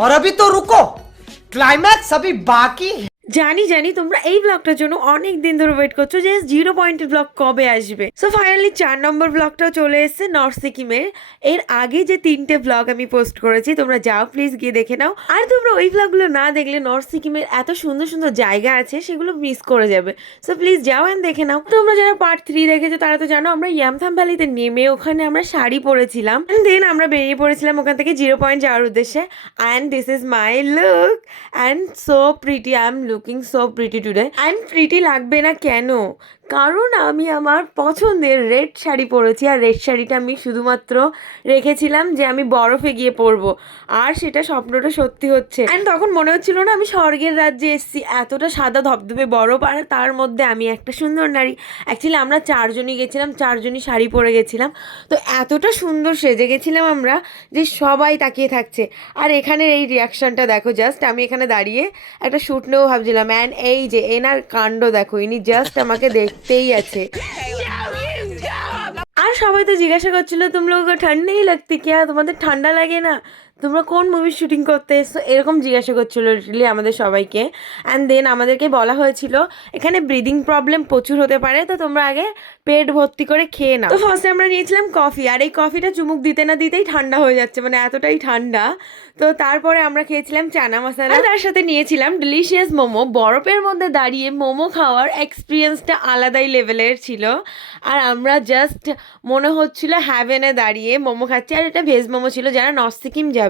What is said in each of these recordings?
और अभी तो रुको, क्लाइमैक्स अभी बाकी है। জানি জানি তোমরা এই ব্লগটার জন্য অনেক দিন ধরে ওয়েট করছো যে 0 পয়েন্টের ব্লগ কবে আসবে। সো ফাইনালি 4 নম্বর ব্লগটা চলে এসেছে নর্থ সিকিমের। এর আগে যে 3টে ব্লগ আমি পোস্ট করেছি তোমরা যাও প্লিজ গিয়ে দেখে নাও। আর তোমরা ওই ব্লগগুলো না দেখলে নর্থ সিকিমের এত সুন্দর সুন্দর জায়গা আছে সেগুলো মিস করে যাবে। সো প্লিজ যাও অ্যান্ড দেখে নাও। তোমরা যারা পার্ট 3 দেখেছো তারা তো জানো আমরা ইয়ামথাম ভ্যালিতে নেমে ওখানে আমরা শাড়ি পরেছিলাম, দেন আমরা বেরিয়ে পড়েছিলাম ওখান থেকে 0 পয়েন্ট যাওয়ার উদ্দেশ্যে। And this is my look and so pretty, I am looking so pretty today. And pretty লাগবে না কেন, কারণ আমি আমার পছন্দের রেড শাড়ি পরেছি। আর রেড শাড়িটা আমি শুধুমাত্র রেখেছিলাম যে আমি বরফে গিয়ে পরবো, আর সেটা স্বপ্নটা সত্যি হচ্ছে। অ্যান্ড তখন মনে হচ্ছিল না আমি স্বর্গের রাজ্যে এসেছি, এতটা সাদা ধবধবে বরফ আর তার মধ্যে আমি একটা সুন্দর নারী। অ্যাকচুয়ালি আমরা 4জনই গেছিলাম, 4জনই শাড়ি পরে গেছিলাম, তো এতটা সুন্দর সেজে গেছিলাম আমরা যে সবাই তাকিয়ে থাকছে। আর এখানের এই রিয়াকশনটা দেখো, জাস্ট আমি এখানে দাঁড়িয়ে একটা শ্যুট নেবো ভাবছিলাম, অ্যান্ড এই যে এনার কাণ্ড দেখো, ইনি জাস্ট আমাকে দেখতেই আছে। আর সবাই তো জিজ্ঞাসা করছিল তুম লোক ঠান্ডা নেই লাগতি क्या, তোমাদের ঠান্ডা লাগে না, তোমরা কোন মুভির শুটিং করতে এসছো, এরকম জিজ্ঞাসা করছিল লিটারালি আমাদের সবাইকে। অ্যান্ড দেন আমাদেরকে বলা হয়েছিল এখানে ব্রিদিং প্রবলেম প্রচুর হতে পারে, তো তোমরা আগে পেট ভর্তি করে খেয়ে নাও। তো ফার্স্টে আমরা নিয়েছিলাম কফি, আর এই কফিটা চুমুক দিতে না দিতেই ঠান্ডা হয়ে যাচ্ছে, মানে এতটাই ঠান্ডা। তো তারপরে আমরা খেয়েছিলাম চানা মশলা, তার সাথে নিয়েছিলাম ডিলিশিয়াস মোমো। বরফের মধ্যে দাঁড়িয়ে মোমো খাওয়ার এক্সপিরিয়েন্সটা আলাদাই লেভেলের ছিল। আর আমরা জাস্ট মনে হচ্ছিল হ্যাভেনে দাঁড়িয়ে মোমো খাচ্ছি। আর এটা ভেজ মোমো ছিল। যারা নর্থ সিকিম যাবে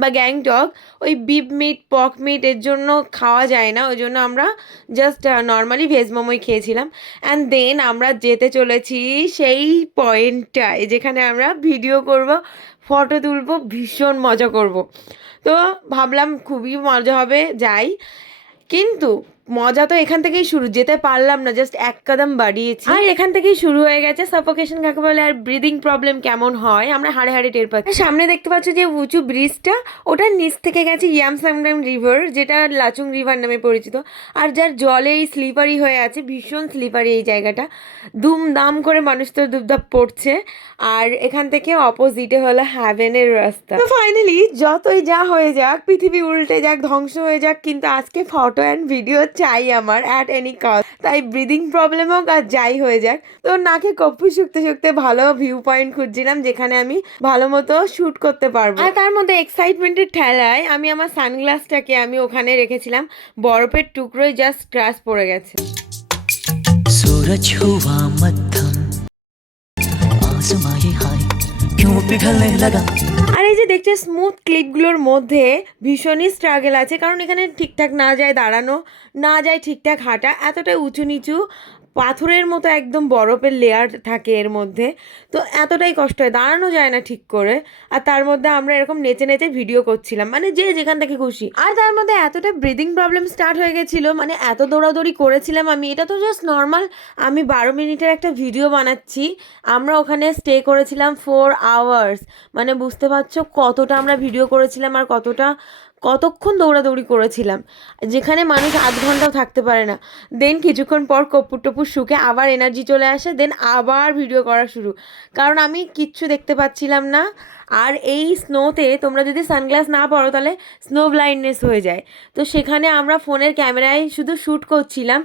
বা গ্যাংটক, ওই বিফ মিট পক মিট এর জন্য খাওয়া যায় না, ওই জন্য আমরা জাস্ট নর্মালি ভেজ মোমোই খেয়েছিলাম। অ্যান্ড দেন আমরা যেতে চলেছি সেই পয়েন্টটায় যেখানে আমরা ভিডিও করব, ফটো তুলবো, ভীষণ মজা করব। তো ভাবলাম খুবই মজা হবে, যাই। কিন্তু মজা তো এখান থেকেই শুরু, যেতে পারলাম না, জাস্ট এক কদম বাড়িয়েছি আর এখান থেকেই শুরু হয়ে গেছে সাফোকেশন কাকে বলে আর ব্রিদিং প্রবলেম কেমন হয় আমরা হাড়ে হাড়ে টের পাচ্ছি। সামনে দেখতে পাচ্ছ যে উঁচু ব্রিজটা, ওটার নিচ থেকে গেছে ইয়ামসাংডাম রিভার, যেটা লাচুং রিভার নামে পরিচিত। আর যার জলে এই স্লিপারি হয়ে আছে, ভীষণ স্লিপারি এই জায়গাটা, দুমদাম করে মানুষ তো দুবদাপ পড়ছে। আর এখান থেকে অপোজিটে হলো হ্যাভেনের রাস্তা। তো ফাইনালি যতই যা হয়ে যাক, পৃথিবী উল্টে যাক, ধ্বংস হয়ে যাক, কিন্তু আজকে ফটো অ্যান্ড ভিডিও চাই আমার অ্যাট এনি কস্ট। তাই ব্রিদিং প্রবলেম হোক আর যাই হয়ে যাক। তো নাকে কপ্পু শুকতে শুকতে ভালো ভিউ পয়েন্ট খুঁজছিলাম যেখানে আমি ভালো মতো শ্যুট করতে পারবো। আর তার মধ্যে এক্সাইটমেন্টের ঠেলায় আমি আমার সানগ্লাসটাকে আমি ওখানে রেখেছিলাম, বরফের টুকরোয় জাস্ট ক্র্যাশ পড়ে গেছে। सूरज हुआ मत्थम आसमां ये हाय क्यों पिघलने लगा। আর এই যে দেখছে স্মুথ ক্লিপগুলোর মধ্যে ভীষণই স্ট্রাগল আছে, কারণ এখানে ঠিকঠাক না যায় দাঁড়ানো, না যায় ঠিকঠাক হাঁটা, এতটাই উঁচু নিচু, পাথরের মতো একদম বরফের লেয়ার থাকে এর মধ্যে, তো এতটাই কষ্ট হয়, দাঁড়ানো যায় না ঠিক করে। আর তার মধ্যে আমরা এরকম নেচে নেচে ভিডিও করছিলাম, মানে যে যেখান থেকে খুশি। আর তার মধ্যে এতটা ব্রিদিং প্রবলেম স্টার্ট হয়ে গেছিলো, মানে এত দৌড়াদৌড়ি করেছিলাম আমি, এটা তো জাস্ট নর্মাল আমি 12 মিনিটের একটা ভিডিও বানাচ্ছি। আমরা ওখানে স্টে করেছিলাম 4 আওয়ার্স, মানে বুঝতে পারছো কতটা আমরা ভিডিও করেছিলাম আর কতক্ষণ দৌড়াদৌড়ি করেছিলাম, যেখানে মানুষ আধ ঘন্টাও থাকতে পারে না। দেন কিছুক্ষণ পর কপুর টপুর শুকে আবার এনার্জি চলে আসে, দেন আবার ভিডিও করা শুরু, কারণ আমি কিচ্ছু দেখতে পাচ্ছিলাম না। আর এই স্নোতে তোমরা যদি সানগ্লাস না পরো তাহলে স্নো ব্লাইন্ডনেস হয়ে যায়। তো সেখানে আমরা ফোনের ক্যামেরায় শুধু শ্যুট করছিলাম,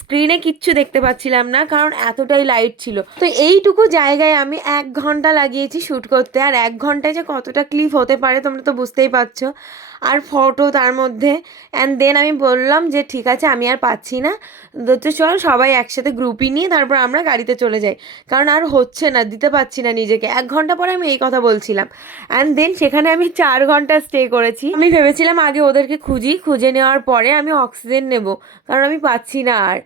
স্ক্রিনে কিচ্ছু দেখতে পাচ্ছিলাম না কারণ এতটাই লাইট ছিল। তো এইটুকু জায়গায় আমি 1 ঘন্টা লাগিয়েছি শ্যুট করতে, আর 1 ঘন্টায় যে কতটা ক্লিপ হতে পারে তোমরা তো বুঝতেই পারছো, আর ফটো তার মধ্যে। অ্যান্ড দেন আমি বললাম যে ঠিক আছে আমি আর পাচ্ছি না, তো চল সবাই একসাথে গ্রুপই নিয়ে তারপর আমরা গাড়িতে চলে যাই, কারণ আর হচ্ছে না, দিতে পারছি না নিজেকে। 1 ঘন্টা পরে আমি এই কথা বলছিলাম। অ্যান্ড দেন সেখানে আমি 4 ঘন্টা স্টে করেছি। আমি ভেবেছিলাম আগে ওদেরকে খুঁজে নেওয়ার পরে আমি অক্সিজেন নেব, কারণ আমি পাচ্ছি না। আর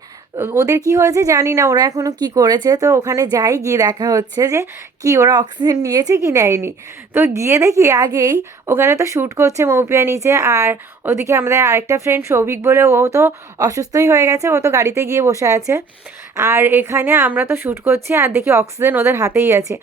ওদের কি হয়েছে জানি না, ওরা এখনও কি করেছে। তো ওখানে যাই, গিয়ে দেখা হচ্ছে যে কি ওরা অক্সিজেন নিয়েছে কি নেয়নি। তো গিয়ে দেখি আগেই ওখানে তো শ্যুট করছে মৌপিয়া নিচে, আর ওদিকে আমাদের আরেকটা ফ্রেন্ড সৌভিক বলে, ও তো অসুস্থই হয়ে গেছে, ও তো গাড়িতে গিয়ে বসে আছে। আর এখানে আমরা তো শ্যুট করছি আর দেখি অক্সিজেন ওদের হাতেই আছে।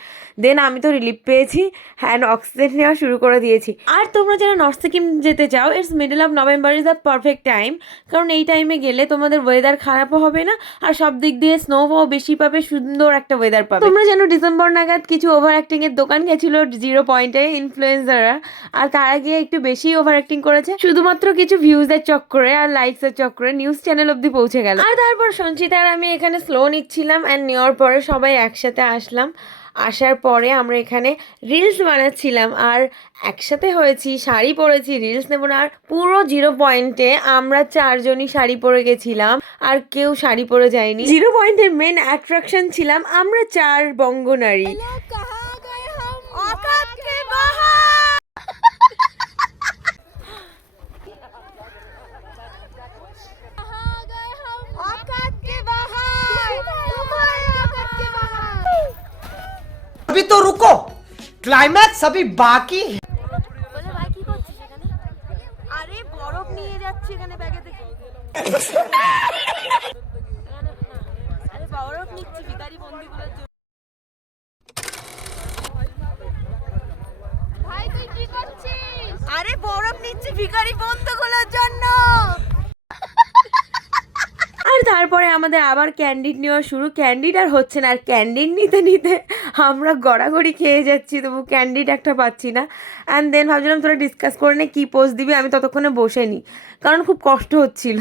দেন আমি তো রিলিফ পেয়েছি, হ্যান্ড অক্সিজেন নেওয়া শুরু করে দিয়েছি। আর তোমরা যারা নর্থ সিকিম যেতে চাও, it's middle of November is the perfect time, কারণ এই টাইমে গেলে তোমাদের ওয়েদার খারাপও হবে হবে না, আর সব দিক দিয়ে স্নোফও বেশি পাবে, সুন্দর একটা ওয়েদার পাবে। তোমরা যেন ডিসেম্বর নাগাদ কিছু ওভার অ্যাক্টিং এর দোকান গেছিল 0 পয়েন্টে ইনফ্লুয়েন্সাররা, আর তারা গিয়ে একটু বেশি ওভার অ্যাক্টিং করেছে শুধুমাত্র কিছু ভিউজের চক্করে আর লাইকসের চক্করে, নিউজ চ্যানেল অব্দি পৌঁছে গেল। আর তারপর সঞ্চিতা আর আমি এখানে স্লো নিচ্ছিলাম, অ্যান্ড নেওয়ার পরে সবাই একসাথে আসলাম। আসার পরে আমরা এখানে রিলস বানাচ্ছিলাম, আর একসাথে হয়েছি, শাড়ি পরেছি, রিলস নেব না। আর পুরো 0 পয়েন্টে আমরা 4 জনই শাড়ি পরে গেছিলাম, আর কেউ শাড়ি পরে যায়নি। 0 পয়েন্টের মেন অ্যাট্রাকশন ছিলাম আমরা 4 বঙ্গনারী। अभी तो रुको, क्लाइमैक्स अभी बाकी है। বলে ভাই কি করছিস এখানে? আরে বরফ নিয়ে যাচ্ছি এখানে ব্যাগে থেকে। আরে বরফ নিচ্ছি ভিখারি বন্ধুগুলোর জন্য। ভাই তুই কি করছিস? আরে বরফ নিচ্ছি ভিখারি বন্ধুগুলোর জন্য। আর তারপরে আমাদের আবার ক্যান্ডিড নেওয়া শুরু। ক্যান্ডিড আর হচ্ছে না, আর ক্যান্ডিড নিতে নিতে আমরা গড়াগড়ি খেয়ে যাচ্ছি, তবু ক্যান্ডিড একটা পাচ্ছি না। অ্যান্ড দেন ভাবছিলাম তোরা ডিসকাস করে নে কী পোস্ট দিবি, আমি ততক্ষণে বসে নিই, কারণ খুব কষ্ট হচ্ছিল।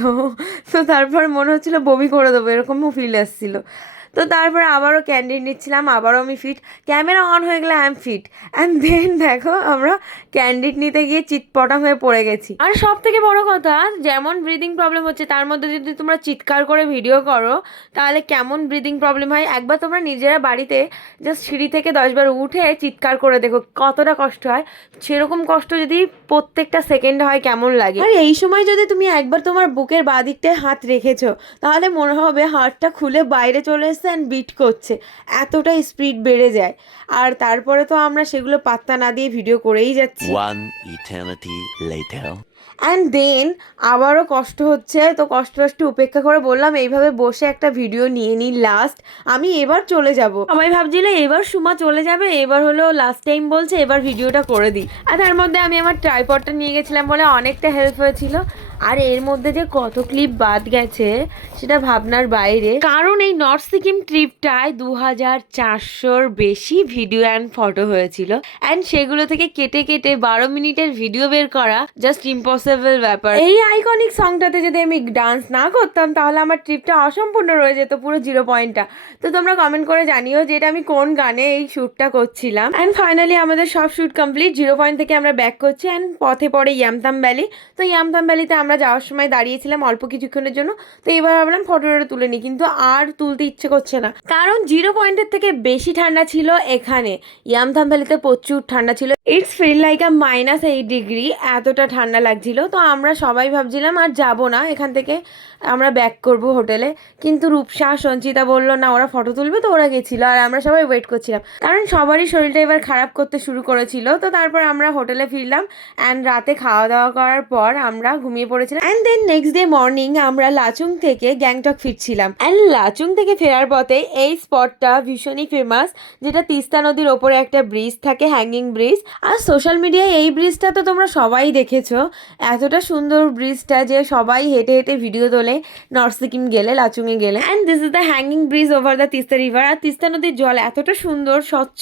তো তারপর মনে হচ্ছিলো বমি করে দেবো, এরকমও ফিল আসছিলো। তো তারপরে আবারও ক্যান্ডিড নিচ্ছিলাম, আবারও আমি ফিট, ক্যামেরা অন হয়ে গেলে I am fit. And then দেখো আমরা ক্যান্ডিড নিতে গিয়ে চিৎপটাং হয়ে পড়ে গেছি। আর সব থেকে বড় কথা, যেমন ব্রিদিং প্রবলেম হচ্ছে তার মধ্যে যদি তোমরা চিৎকার করে ভিডিও করো তাহলে কেমন ব্রিদিং প্রবলেম হয় একবার তোমরা নিজেরা বাড়িতে জাস্ট সিঁড়ি থেকে 10 বার উঠে চিৎকার করে দেখো কতটা কষ্ট হয়। সেরকম কষ্ট যদি প্রত্যেকটা সেকেন্ডে হয় কেমন লাগে। আর এই সময় যদি তুমি একবার তোমার বুকের বাঁ দিকটায় হাত রেখেছো তাহলে মনে হবে হাতটা খুলে বাইরে চলে এসছে অ্যান্ড বিট করছে, এতটা স্পিড বেড়ে যায়। আর তারপরে তো আমরা সেগুলো পাত্তা না দিয়ে ভিডিও করেই যাচ্ছি। One eternity later. And then আবারও কষ্ট হচ্ছে, তো কষ্ট উপেক্ষা করে বললাম এইভাবে বসে একটা ভিডিও নিয়ে নিই লাস্ট, আমি এবার চলে যাব। সবাই ভাবছিল এবার সুমা চলে যাবে, এবার হলো লাস্ট টাইম বলছে, এবার ভিডিওটা করে দিই। আর তার মধ্যে আমি আমার ট্রাইপডটা নিয়ে গেছিলাম বলে অনেকটা হেল্প হয়েছিল। আর এর মধ্যে যে কত ক্লিপ বাদ গেছে সেটা ভাবনার বাইরে, কারণ এই নর্থ সিকিম ট্রিপটায় 2400-র বেশি ভিডিও অ্যান্ড ফটো হয়েছিল, অ্যান্ড সেগুলো থেকে কেটে কেটে 12 মিনিটের ভিডিও বের করা জাস্ট ইম্পসিবল ব্যাপার। এই আইকনিক সংটাতে যদি আমি ডান্স না করতাম তাহলে আমার ট্রিপটা অসম্পূর্ণ রয়ে যেত, পুরো 0 পয়েন্টটা। তো তোমরা কমেন্ট করে জানিও যে এটা আমি কোন গানে এই শ্যুটটা করছিলাম। অ্যান্ড ফাইনালি আমাদের সব শ্যুট কমপ্লিট। 0 পয়েন্ট থেকে আমরা ব্যাক করছি, অ্যান্ড পথে পড়ে ইয়ামথাম ভ্যালি। তো ইয়ামথাম ভ্যালিতে আমরা যাওয়ার সময় দাঁড়িয়েছিলাম অল্প কিছুক্ষণের জন্য, তো এবার ভাবলাম ফটোটা তুলে নিই, কিন্তু আর তুলতে ইচ্ছে করছে না, কারণ 0 পয়েন্টের থেকে বেশি ঠান্ডা ছিল এখানে। ইয়ামথাম ভ্যালিতে প্রচুর ঠান্ডা ছিল, ইটস ফিল লাইক -8 ডিগ্রি, এতটা ঠান্ডা লাগছিল। তো আমরা সবাই ভাবছিলাম আর যাবো না এখান থেকে, আমরা ব্যাক করব হোটেলে। কিন্তু রূপসা সঞ্চিতা বললো না ওরা ফটো তুলবে, তো ওরা গেছিলো, আর আমরা সবাই ওয়েট করছিলাম, কারণ সবারই শরীরটা এবার খারাপ করতে শুরু করেছিল। তো তারপর আমরা হোটেলে ফিরলাম, অ্যান্ড রাতে খাওয়া দাওয়া করার পর আমরা ঘুমিয়ে পড়েছিলাম। And then next day morning আমরা লাচুং থেকে গ্যাংটক ফিরছিলাম। অ্যান্ড লাচুং থেকে ফেরার পথে এই স্পটটা ভীষণই ফেমাস, যেটা তিস্তা নদীর ওপরে একটা ব্রিজ থাকে, হ্যাঙ্গিং ব্রিজ। আর সোশ্যাল মিডিয়ায় এই ব্রিজটা তো তোমরা সবাই দেখেছো, এতটা সুন্দর ব্রিজটা যে সবাই হেঁটে হেঁটে ভিডিও তোলে নর্থ সিকিম গেলে, লাচুংয়ে গেলে। And this is the hanging bridge over the Teesta river. আর তিস্তা নদীর জল এতটা সুন্দর স্বচ্ছ,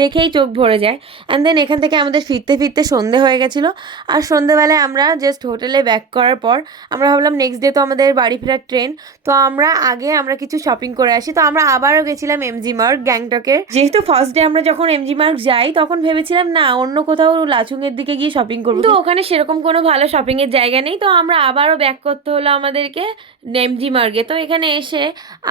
দেখেই চোখ ভরে যায়। অ্যান্ড দেন এখান থেকে আমাদের ফিরতে ফিরতে সন্ধে হয়ে গেছিলো, আর সন্ধেবেলায় আমরা জাস্ট হোটেলে ব্যাক করার পর আমরা ভাবলাম নেক্সট ডে তো আমাদের বাড়ি ফেরার ট্রেন, তো আমরা কিছু শপিং করে আসি। তো আমরা আবারও গেছিলাম এমজি মার্গ গ্যাংটকের। যেহেতু ফার্স্ট ডে আমরা যখন এমজি মার্গ যাই তখন ভেবেছিলাম না অন্য কোথাও লাচুংয়ের দিকে গিয়ে শপিং করবো, কিন্তু ওখানে সেরকম কোনো ভালো শপিংয়ের জায়গা নেই। তো আমরা আবারও ব্যাক করতে হলো আমাদেরকে এমজি মার্গে। তো এখানে এসে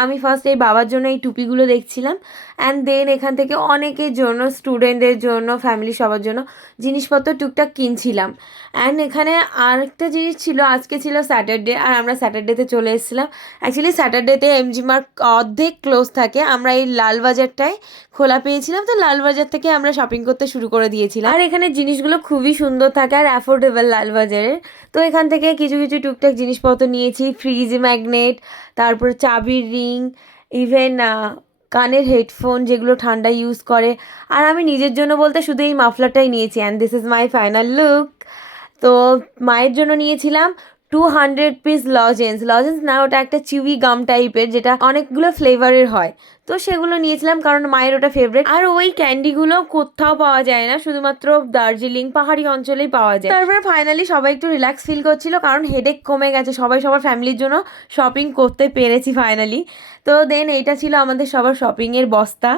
আমি ফার্স্ট এই বাবার জন্য এই টুপিগুলো দেখছিলাম, অ্যান্ড দেন এখান থেকে অনেকের জন্য, স্টুডেন্টদের জন্য, ফ্যামিলি সবার জন্য জিনিসপত্র টুকটাক কিনছিলাম। অ্যান্ড এখানে আরেকটা জিনিস ছিল, আজকে ছিল স্যাটারডে, আর আমরা স্যাটারডেতে চলে এসেছিলাম। অ্যাকচুয়ালি স্যাটারডেতে এমজি মার্গ অর্ধেক ক্লোজ থাকে, আমরা এই লালবাজারটায় খোলা পেয়েছিলাম, তো লালবাজার থেকে আমরা শপিং করতে শুরু করে দিয়েছিলাম। আর এখানে জিনিসগুলো খুবই সুন্দর থাকে আর অ্যাফোর্ডেবল লালবাজারের। তো এখান থেকে কিছু কিছু টুকটাক জিনিসপত্র নিয়েছি, ফ্রিজ ম্যাগনেট, তারপর চাবির রিং, ইভেন কানের হেডফোন যেগুলো ঠান্ডা ইউজ করে। আর আমি নিজের জন্য বলতে শুধু এই মাফলারটাই নিয়েছি, and this is my final look. তো মায়ের জন্য নিয়েছিলাম 200 পিস লজেন্স না, ওটা একটা চিউই গাম টাইপের, যেটা অনেকগুলো ফ্লেভারের হয়। তো সেগুলো নিয়েছিলাম কারণ মায়ের ওটা ফেভারিট। আর ওই ক্যান্ডিগুলো কোথাও পাওয়া যায় না, শুধুমাত্র দার্জিলিং পাহাড়ি অঞ্চলেই পাওয়া যায়। তারপরে ফাইনালি সবাই একটু রিল্যাক্স ফিল করছিল, কারণ হেডেক কমে গেছে, সবাই সবার ফ্যামিলির জন্য শপিং করতে পেরেছি ফাইনালি। তো দেন এইটা ছিল আমাদের সবার শপিংয়ের বস্তা।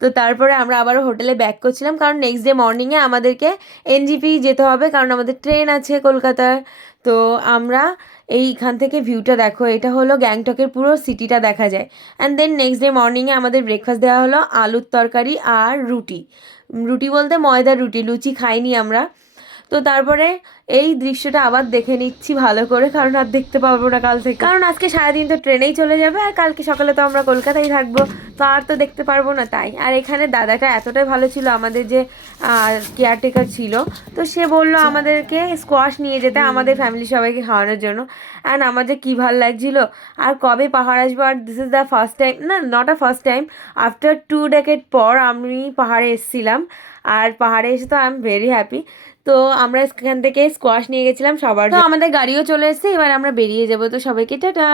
তো তারপরে আমরা আবারও হোটেলে ব্যাক করছিলাম, কারণ নেক্সট ডে মর্নিংয়ে আমাদেরকে এনজিপি যেতে হবে, কারণ আমাদের ট্রেন আছে কলকাতার। তো আমরা এইখান থেকে ভিউটা দেখো, এটা হলো গ্যাংটকের পুরো সিটিটা দেখা যায়। অ্যান্ড দেন নেক্সট ডে মর্নিংয়ে আমাদের ব্রেকফাস্ট দেওয়া হলো আলুর তরকারি আর রুটি বলতে ময়দার রুটি, লুচি খাইনি আমরা। তো তারপরে এই দৃশ্যটা আবার দেখে নিচ্ছি ভালো করে, কারণ আর দেখতে পাবো না কাল থেকে, কারণ আজকে সারাদিন তো ট্রেনেই চলে যাবে আর কালকে সকালে তো আমরা কলকাতায় থাকবো, তো আর তো দেখতে পারবো না তাই। আর এখানে দাদাটা এতটাই ভালো ছিল, আমাদের যে কেয়ারটেকার ছিল, তো সে বললো আমাদেরকে স্কোয়াশ নিয়ে যেতে আমাদের ফ্যামিলি সবাইকে খাওয়ানোর জন্য। অ্যান্ড আমার যে কী ভালো লাগছিলো, আর কবে পাহাড় আসবো। আর this is the first time, না not a first time, after 2 decade পর আমি পাহাড়ে এসেছিলাম। আর পাহাড়ে এসে তো আই এম ভেরি হ্যাপি। তো আমরা এখান থেকে স্কোয়াশ নিয়ে গেছিলাম সবার, তো আমাদের গাড়িও চলে এসেছে, এবার আমরা বেরিয়ে যাবো। তো সবাইকে টাটা।